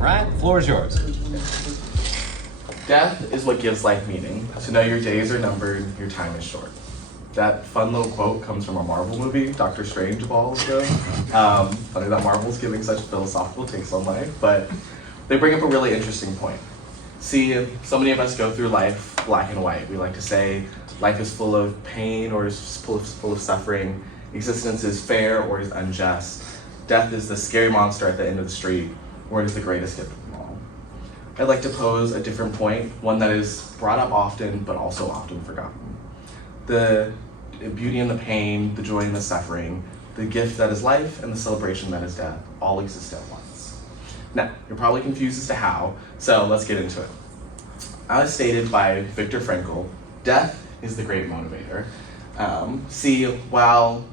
Ryan, the floor is yours. Death is what gives life meaning. To know your days are numbered, your time is short. That fun little quote comes from a Marvel movie, Doctor Strange of all of them. Funny that Marvel's giving such philosophical takes on life, but they bring up a really interesting point. See, so many of us go through life black and white. We like to say life is full of pain or is full of suffering. Existence is fair or is unjust. Death is the scary monster at the end of the street, or it is the greatest gift of them all. I'd like to pose a different point, one that is brought up often, but also often forgotten. The beauty and the pain, the joy and the suffering, the gift that is life and the celebration that is death, all exist at once. Now, you're probably confused as to how, so let's get into it. As stated by Viktor Frankl, death is the great motivator. See, while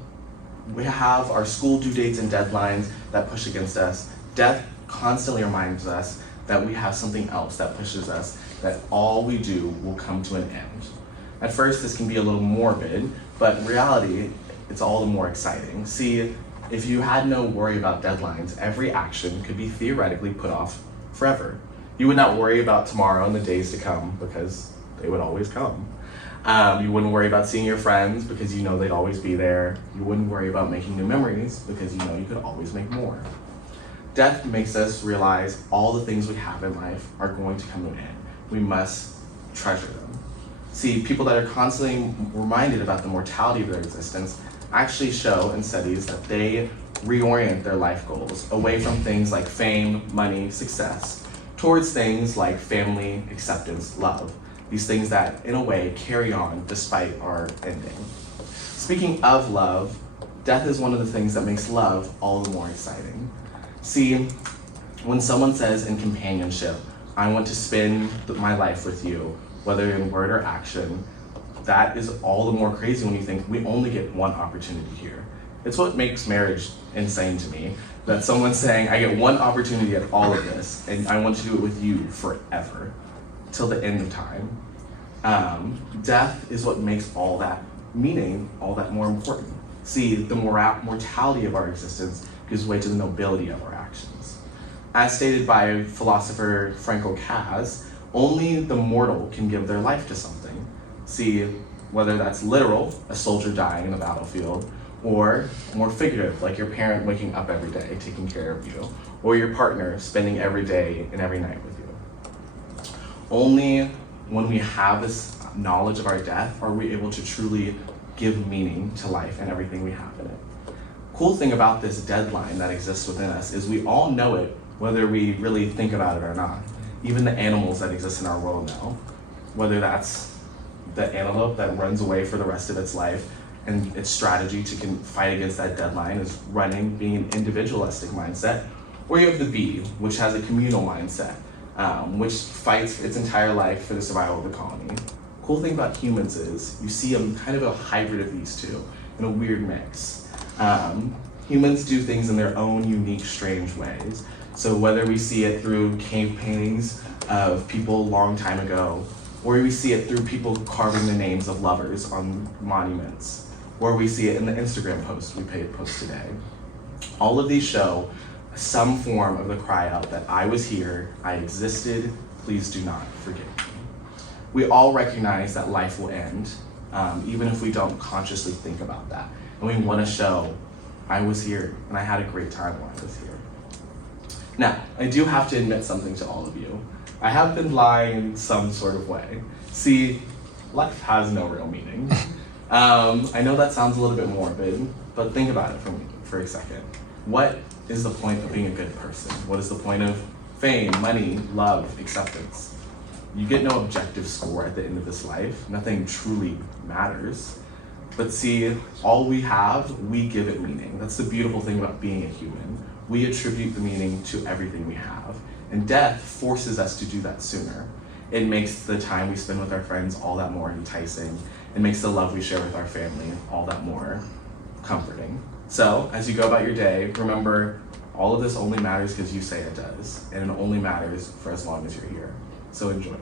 we have our school due dates and deadlines that push against us, death constantly reminds us that we have something else that pushes us, that all we do will come to an end. At first, this can be a little morbid, but in reality, it's all the more exciting. See, if you had no worry about deadlines, every action could be theoretically put off forever. You would not worry about tomorrow and the days to come because they would always come. You wouldn't worry about seeing your friends because you know they'd always be there. You wouldn't worry about making new memories because you know you could always make more. Death makes us realize all the things we have in life are going to come to an end. We must treasure them. See, people that are constantly reminded about the mortality of their existence actually show in studies that they reorient their life goals away from things like fame, money, success, towards things like family, acceptance, love. These things that, in a way, carry on despite our ending. Speaking of love, death is one of the things that makes love all the more exciting. See, when someone says in companionship, I want to spend my life with you, whether in word or action, that is all the more crazy when you think we only get one opportunity here. It's what makes marriage insane to me, that someone's saying, I get one opportunity at all of this, and I want to do it with you forever, till the end of time. Death is what makes all that meaning, all that more important. See, the mortality of our existence gives way to the nobility of our actions. As stated by philosopher Frankl Kaz, only the mortal can give their life to something. See, whether that's literal, a soldier dying in a battlefield, or more figurative, like your parent waking up every day, taking care of you, or your partner spending every day and every night with you. Only when we have this knowledge of our death are we able to truly give meaning to life and everything we have in it. Cool thing about this deadline that exists within us is we all know it, whether we really think about it or not. Even the animals that exist in our world know, whether that's the antelope that runs away for the rest of its life and its strategy to fight against that deadline is running, being an individualistic mindset, or you have the bee, which has a communal mindset, which fights its entire life for the survival of the colony. Cool thing about humans is you see them kind of a hybrid of these two in a weird mix. Humans do things in their own unique, strange ways. So whether we see it through cave paintings of people a long time ago, or we see it through people carving the names of lovers on monuments, or we see it in the Instagram post we post today. All of these show some form of the cry out that I was here, I existed, please do not forget me. We all recognize that life will end, even if we don't consciously think about that. And we want to show, I was here, and I had a great time while I was here. Now, I do have to admit something to all of you. I have been lying in some sort of way. See, life has no real meaning. I know that sounds a little bit morbid, but think about it for a second. What is the point of being a good person? What is the point of fame, money, love, acceptance? You get no objective score at the end of this life. Nothing truly matters. But see, all we have, we give it meaning. That's the beautiful thing about being a human. We attribute the meaning to everything we have. And death forces us to do that sooner. It makes the time we spend with our friends all that more enticing. It makes the love we share with our family all that more comforting. So, as you go about your day, remember, all of this only matters because you say it does. And it only matters for as long as you're here. So enjoy.